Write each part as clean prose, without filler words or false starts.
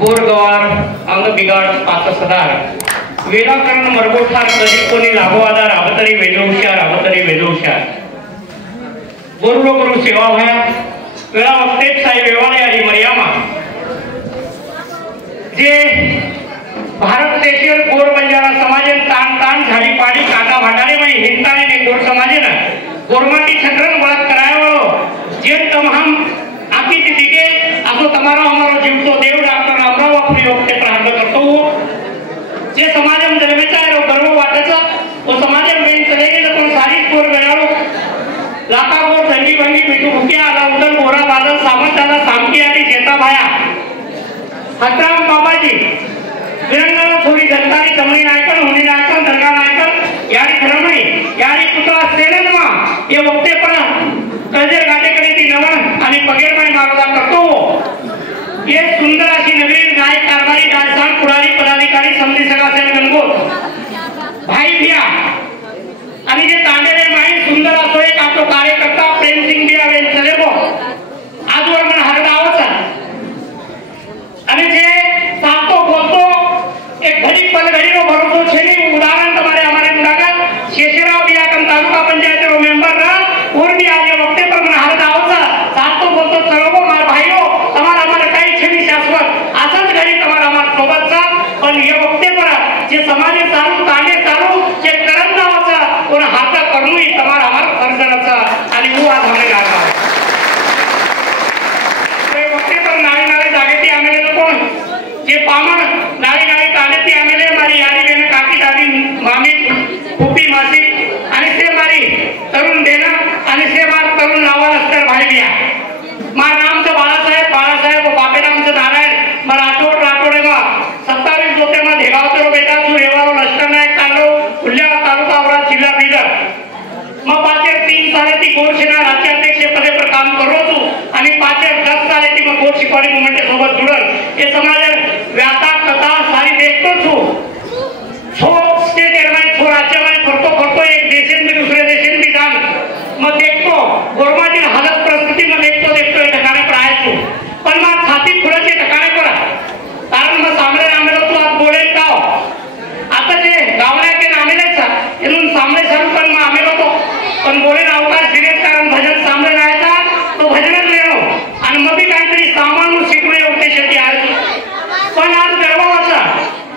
बोरगवार अंग बिगाड पाच सदार वेदाकरण मरगोठार कधी कोणी लागोआधार अवतरी वेदोशार अवतरी वेदोशार बोरलो करू सेवा भया वेळा वक्तेच साई वेवाळे आणि मर्यामा जे भारत देशेर गोर बंजारा समाजन ताण ताण झाडी पाडी काका भाटारे माई हिंताने ने गोर समाजन गोरमाटी छंद्रन वळत करायो जे तमाम आकी तिथे असो तमारो हमारो जीवतो देव डॉक्टर रामराव आपली वक्ते प्रारंभ करतो जे समाजम जन्मेचा आहे गर्व वाटायचा वो समाजम बेन चले गेले पण सारी गोर गळालो लाका गोर धंगी भंगी मिठू भुकिया आला उदल गोरा बादल सामंताला सामकी आणि जेता भाया हतराम बाबाजी विरंगाला थोडी जनतारी तमणी नायकन होणी नायकन दरगा नायकन यारी धरमणी यारी पुतळा सेनेनमा ये वक्ते पण कजर गाटेकडे ती नवन आणि पगेरमाई मारला करतो ये सुंदर अशी नवीन नायक कारभारी राजस्थान पुरारी पदाधिकारी समधी सगासेन गणगोत भाई भिया आणि जे तांडेरे माई सुंदर असो एक आपलो कार्यकर्ता प्रेमसिंग भिया वेन चलेबो आजवर मन हरदावचा आणि जे सातो बोलतो एक घड़ी पल घड़ी रो भरोसो छेनी उदाहरण तुम्हारे हमारे मुलाकात शेषराव बियाकन तालुका पंचायत रो मेंबर रा और भी आज वक्ते पर मन हालत आवसा सातो बोलतो चलो मार भाईओ तुम्हारा हमारे काही छेनी शाश्वत असंच घड़ी तुम्हारा हमार सोबतचा पण हे वक्ते पर जे समाज चालू तांडे चालू जे करम नावाचा और हात करूनही तुम्हारा हमार फर्जराचा आणि वो आज हमने गाता ते वक्ते पर नाळे नाळे जागेती आमेले कोण जे पामण नाळी नाळी तालेती आमेले मारी यारी बेन काकी दादी मामी फुपी मासी आणि से मारी तरुण देना आणि से मार तरुण नावा अस्तर भाई बिया मार नामचं बाळासाहेब बापे नामचं नारायण मार राठोडे मा 27 जोते मा धेगावतो बेटा तू रेवारो लष्कर नायक तालो उल्ल्या तालुका औरत जिल्हा बीदर मग 5-3 साले ती गोरसेना राज्याध्यक्ष पदे पर काम करो तू आणि 5-10 साले ती मग गोर शिकवाडी मुवमेंट सोबत जुडल हे समाज व्याता कथा सारी देखतो छो सो स्टेट एअरलाइन सो राज्य में करतो एक देशन में दूसरे देशन में जान मग देखतो गोरमाची हालत परिस्थिती में देखतो ठिकाणी पर आहे तू पण मग छाती फुडचे ठिकाणी पर कारण मग सामने नामेलो तू आज बोलेल का आता जे गावल्या के नामेलेचा इथून सामने सरू पण मग आमेलो तो पण बोलेल अवकाश दिलेत कारण भजन सामने राहायचा तो भजनच लेव आणि मग काहीतरी सामान शिकणे उद्देशाची आहे पण आज गर्वाचा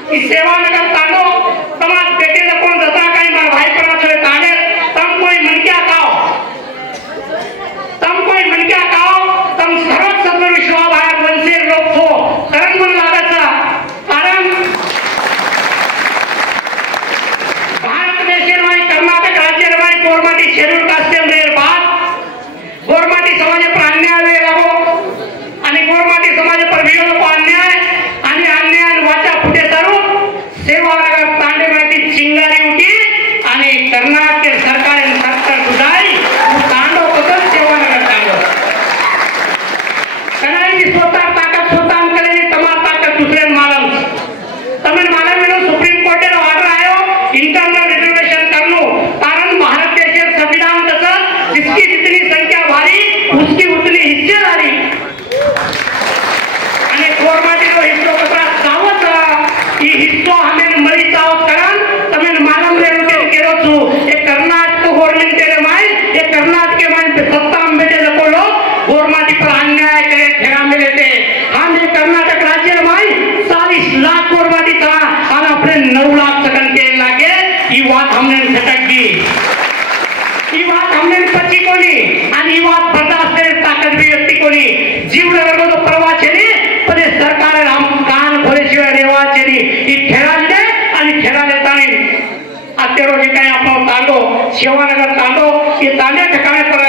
की सेवा नगर तांडो समाज पेटेला कोण जता काही मार भाई परा छे तांडे तम कोई मनक्या काओ तम सर्व सदर विश्वा बाहेर वंशे लोक हो कारण मन लागायचा कारण भारत देशेरमाई कर्नाटक राज्येरमाई गोरमाटी शेड्यूल कास्टेम रेर बात गोरमाटी समाज पर अन्याय वे लागो आणि गोरमाटी समाज पर विरोध को अन्याय आणि अन्याय वाचा फुटे तरू सेवा नगर तांडे माहिती चिंगारी उठी आणि कर्नाटक सरकार सरकार गुजारी तांडो बदल सेवा नगर तांडो कनाई स्वतः ताकत स्वतः करे तमाम ताकत दूसरे मालम तमिल मालम में सुप्रीम कोर्ट ने ऑर्डर आयो इंटरनल रिजर्वेशन करनो कारण भारत देश के संविधान तथा जिसकी जितनी संख्या भारी उसकी उतनी हिस्सेदारी आणि गोरमाटी को हिस्सो कसा सावत ई हिस्सो हमें मरी चाव कारण तमिल मालम रे केरो छु ए कर्नाटक गवर्नमेंट रे माई ए कर्नाटक के माई पे सत्ता में बैठे लोग गोरमाटी पर अन्याय करे ठेका मिले थे हम ये कर्नाटक राज्य माई 40 लाख गोरमाटी था और अपने 9 लाख सकन के लागे ये बात हमने झटक दी ये बात हमने पची कोनी आणि ये बात बर्दाश्त करे ताकत भी व्यक्ति कोनी जीव लगो तो परवा छेनी पण सरकार हम कान खोले शिवाय रेवा छेनी ई ठेराले आणि ठेराले ताणी अतेरो जे काही आपण तांडो शिवानगर तांडो ये तांडे ठिकाणे पर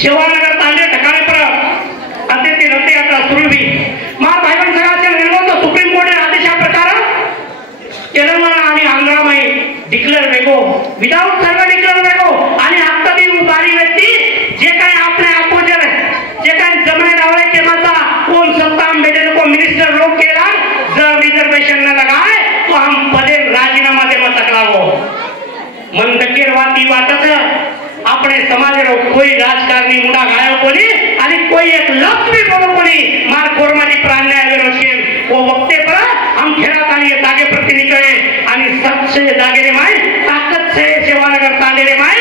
शिवानगर तांडे ठिकाणे पर अते ती रथे यात्रा सुरू भी मार भाईबंद सगळ्याचे निर्णय तो सुप्रीम कोर्ट ने आदेशा प्रकार तेलंगणा आणि आंध्रामध्ये डिक्लेअर वेगो विदाउट सर्व डिक्लेअर वेगो आणि आता ती उदारी व्यक्ती जे काही आपले अपोजर जे काही जमणे रावळे के माता कोण सत्ता बेटे को मिनिस्टर लोग केला जर रिजर्वेशन न लगाए तो हम पदे राजीनामा दे मत लागो मन तकेर वाती वाटत આપણે સમાજનો કોઈ રાજકારણી મુડા ગાયો બોલી અને कोई एक लफ्ज भी बोलो कोणी मार कोरमाची प्राण न्याय असेल वो वक्ते पर हम खेळात आणि जागे प्रति निकळे आणि सबसे जागे रे माई ताकत से सेवा न करता रे माई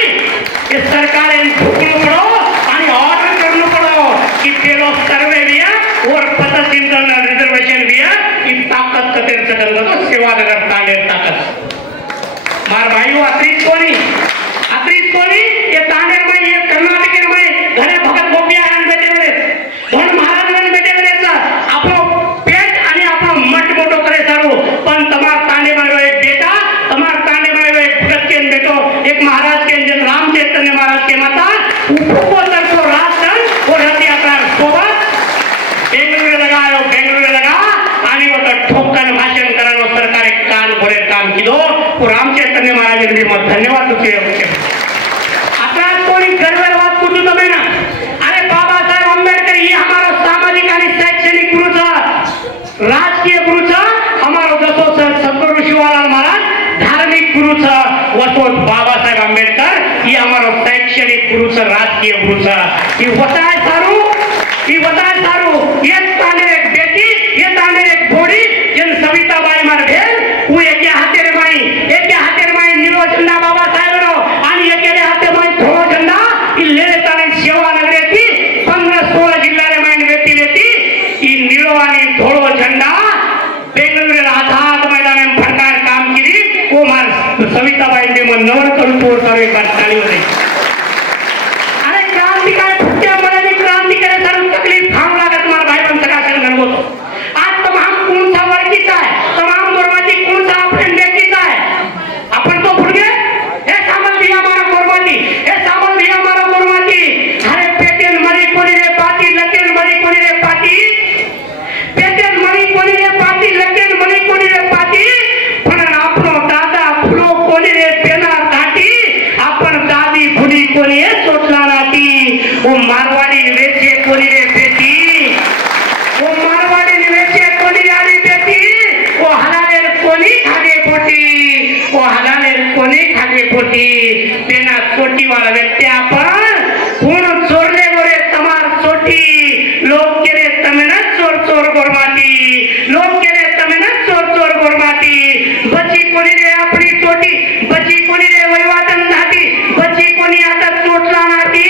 ये सरकार इन ठुकरो पड़ो आणि ऑर्डर करनो पड़ो कि पेलो सर्वे दिया और पता चिंतन रिजर्वेशन दिया कि ताकत कतेर सकल तो सेवा न करता ताकत मार भाइयों अतिरिक्त कोणी ये तानेर में ये कर्नाटक में घरे भगत गोपिया बेटे म्हणून महाराजांनी बेटे आपलो पेट आणि आपलो मठ मोठो करे सारू पण तमार तांडे में एक बेटा तमार तांडे में एक भगत के बेटो एक महाराज के जन राम चैतन्य महाराज के माता उपकोतर को राजन और रथ यात्रा सोबत बेंगलुरु लगा आणि वो ठोकन भाषण करनो सरकार कान भरे काम किलो और राम चैतन्य महाराज ने भी धन्यवाद दुखे आता कोणी गर्ववाद कुठू तमे ना अरे बाबा साहेब आंबेडकर ये हमारा सामाजिक आणि शैक्षणिक गुरुचा राजकीय गुरुचा हमारा जसो सद्गुरु शिवालाल महाराज धार्मिक गुरुचा वसो बाबा साहेब आंबेडकर ये हमारा शैक्षणिक गुरुचा राजकीय गुरुचा ये बताय सारू ये ताने एक बेटी ये ताने एक बोड़ी जन सविताबाई मार भेल वो एके हाते रे माई नीलो झंडा बाबा साहेब रो आणि एके हाते माई धोळो झंडा ई लेले ताने सेवा नगरेती 15-16 जिल्हा रे माई वेती ई नीलो आणि धोळो झंडा बेंगलुरु आझाद मैदान में फडकार काम केली वो मार सविताबाई ने मन नवन करून तोड करे बातली होते अरे क्रांतिकारी फुटक्या मनाने क्रांती करे सर्व तकलीफ खाऊ लागत मार भाई बन सका कर गणगोतो आज तमाम कौन सा वर्गीचा है तमाम गोरमाची कौन सा अपने बेटीचा है अपन तो भूल गए हे सामल भी हमारा गोरमाची अरे पेटेन मरी कोणी रे पाटी लकेन मरी कोणी रे पाटी पेटेन मरी कोणी रे पाटी लकेन मरी कोणी रे पाटी पण आपनो दादा फुलो कोणी रे पेना काटी आपण दादी फुली कोणी रे सोटला नाती ओ मारवाडी वेचे कोणी रे बेटी ओ मारवाडी वेचे कोणी आली बेटी ओ हलालेर कोणी खागे पोटी पेना चोटी वाला व्यक्ती आपण कोण चोरले गोरे तमार चोटी लोक केरे तमेना चोर चोर गोरमाटी लोक केरे तमेना चोर चोर गोरमाटी बची कोणी रे आपली चोटी बची कोणी रे वैवादन धाटी बची कोणी आता चोटला नाटी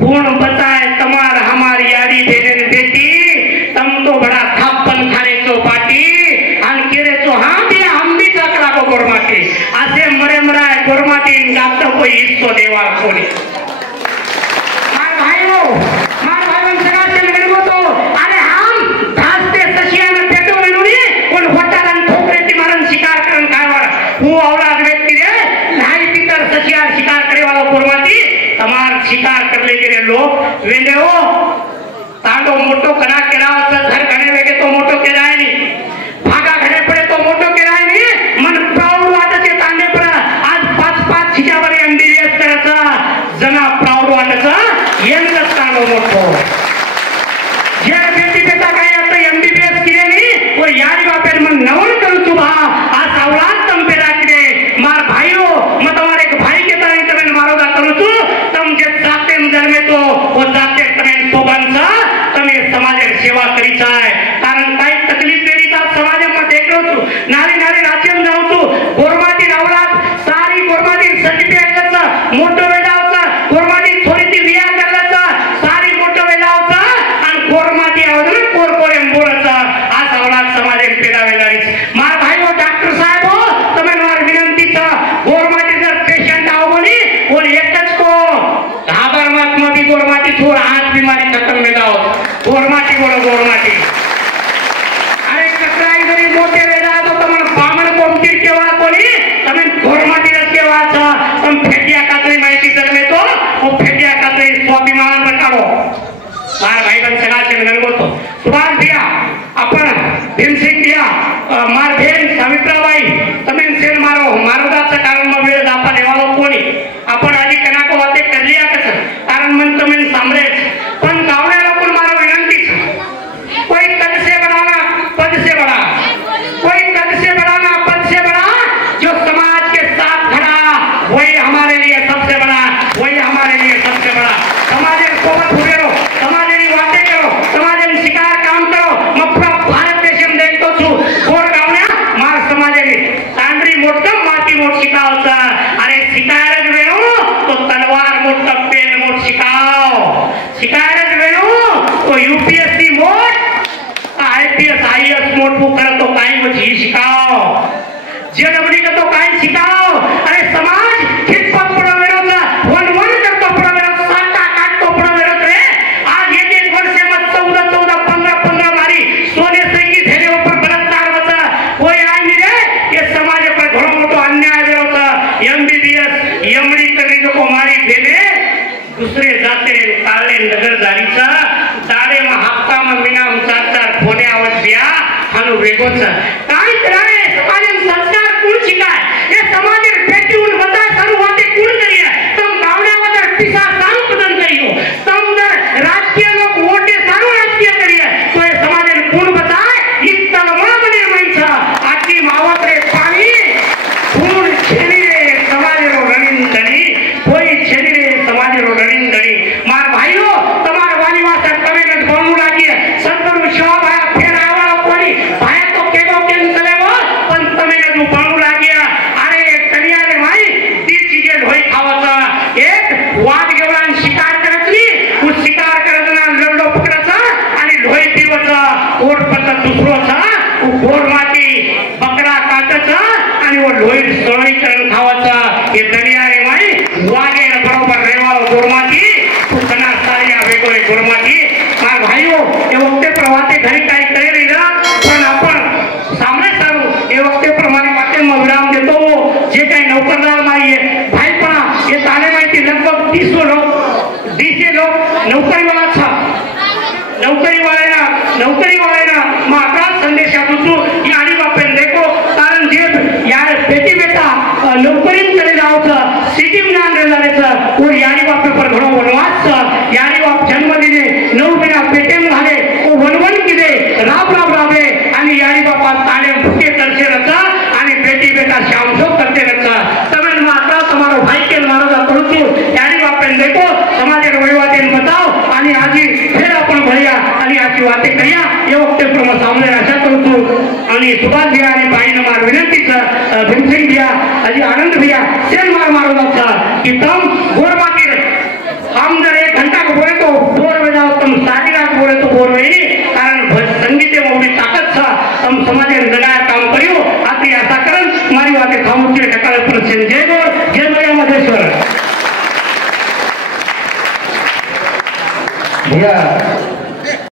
कोण बताए तमार हमारी यारी भेजन बेटी तम तो बड़ा थापन खारे चो पाटी आणि केरे चो हां बे हम भी चकरा को गोरमाटी आसे मरे मराय गोरमाटी गात कोई हिस्सो देवा कोणी मार भाईओ सगळा चल गो तो अरे हम धास्ते सशियान पेटो मेनुनी कोण होटालन ठोकरेती मारन शिकार करन खायवर हूं औलाद व्यक्ति रे नाही पितर सशियार शिकार करे वाला गोरमाटी तमार शिकार करले के लोग वेंदे हो तांडो मोटो कना केराव घर घणे वेगे तो मोटो केराय नी भागा घणे पडे तो मोटो केराय नी मन प्राउड वाटचे तांडे पर आज 5-5 छिजावर एमबीबीएस करायचा जना प्राउड वाटचा येनच तांडो मोटो जे बेटी बेटा काय आता एमबीबीएस किरे नी वो यारी बापेर मन नवन करू तू भा आज औलाद तम पे राखरे मार भाईओ म तुम्हारे एक भाई के तरह तमेन मारोदा करू तू तम जे जाते जन्मे तो वो जाते तमेन सोबनचा तमे समाजेर सेवा करीचा आहे कारण काही तकलीफ देरीचा समाजामध्ये देखलो तू नारी राज्यम जाऊ तू गोरमाटी रावलात सारी गोरमाटी सर्टिफिकेट करता मोठो वेलावचा गोरमाटी थोडीशी विया करलाचा सारी मोठो वेलावचा आणि गोरमाटी आवडून कोरकोरे बोलचा आज औलाद समाजेर पेदा वेलारीच मार भाईओ डॉक्टर साहेब हो तमे मार विनंतीचा गोरमाटी जर पेशंट आवोनी कोण एकच को घाबर मत मबी गोरमाटी थोर हाथ बीमारी खत्म में दाओ गोरमाटी बोलो गोरमाटी अरे कतराई जरी मोठे वेला तो तमन बामण कोमतीर केवा कोणी तमे गोरमाटी रस्ते वाचा तम फेटिया कातरी माहिती जन्मे तो वो फेटिया कातरी स्वाभिमान रखाडो मार भाई बन सगा से नंगोतो सुभाष भैया अपन भीमसिंह भैया मार भेन सावित्राबाई तमेन सेन मारोदाचं कारण मग वेळ दापा देवालो कोणी आपण आधी कना को वाते करलिया कसं कारण मन तमेन सांभळेच पण गावण्याला पण मारो विनंतीच कोई तन से बढ़ाना पद से बढ़ा कोई तन से बढ़ाना पद से बढ़ा जो समाज के साथ खड़ा वही हमारे लिए सबसे बड़ा वही हमारे लिए सबसे बड़ा समाज को सोबत हुए रहो समाज मोटा पेन मोट शिकायत वेणू तो यूपीएससी मोट आईपीएस आईएएस मोट वो कर तो काही मची शिकाव जेडब्ल्यू का तो काही शिकाव अरे समाज खितपत पड़ा वेरोचा वन करतो पड़ा वेरो साता काटतो पड़ा वेरो रे आज एक वर्ष में 14 15 मारी सोने से की धेरे ऊपर बलात्कार होता कोई आई नहीं रे ये समाज पर घणो मोटो अन्याय वेरोचा एमबीबीएस यमड़ी करने को मारी धेरे दुसरे जाते ताले नगरदारीचा दाडे में हप्ता में मिनाम 4 फोने आवत बिया हानु वेगोचा काय करावे समाजन संस्कार कोण शिकाय हे समाजेर पेटीउन बता सारू वाते कोण करिया तम गावड्यावर पिसा सारू प्रदान करियो तम राजकीय लोक वोटे सारू राजकीय करिया तो हे समाजेर कोण बताय इत्तल मोळमध्ये माणसा आटी मावत्रे पाणी कोण छेनी रे समाजेरो रनिंदणी कोई छेनी रे समाजेरो रनिंदणी मार भाईओ तमार वालीवासा तमे न बोलू लागिए संतर विश्वास भाया फेर आवा कोणी भाया तो केगो केन चलेवो पण तमे न बोलू लागिया अरे तनिया रे भाई ती चीजे होई खावाचा एक वाद गेवळान शिकार करतली उ शिकार करतना लडलो पकडाचा आणि लोई पिवचा ओर पता दुसरोचा उ गोर माती बकरा काटचा आणि वो लोई सोळी करून खावाचा हे तनिया रे भाई वागे बरोबर रेवा गोरमाती तुकना सारिया वेगोरे गोरमाती मार भाईओ हे वक्ते प्रवाते घरी काय करे रे ना पण आपण सामने सारू हे वक्ते प्रमाणे वाक्य में विराम देतो जे काही नौकरदार नाहीये भाईपणा हे ताने माहिती लगभग 30 लोक नौकरी वाला था नौकरी वाला माका संदेश आतुतु यानी बापेन देखो कारण जे यार बेटी बेटा नौकरी चले जावचा सिटी में जान रेलारेचा और यानी बापे पर घणो वनवास यानी बाप जन्म दिले 9 महिना पेटे में घाले ओ वनवन किदे राबे आणि यानी बापा ताले भूके तरसे रचा आणि बेटी बेटा शामसो करते रचा तमेन माता तुम्हारो भाई के मारो दा करूछु यानी बापेन देखो समाजेर वैवातेन बताओ आणि आजी फिर आपण भरिया आणि आजी वाते करिया हे वक्ते प्रम सामने आशा करूछु आणि सुभाष भैया आणि बाईन मार विनंतीचा भीमसिंग भैया आजी आनंद भैया सेन मारो दा कि तम गोरमातीर हम जर 1 घंटा को बोले तो बोर में जाओ तुम सारी रात बोले तो बोर में नहीं कारण संगीत में बड़ी ताकत था हम समाज में लगाया काम करियो आती ऐसा करन हमारी बातें खामोशी टकाले पर जय गौर जय मैया मधेश्वर भैया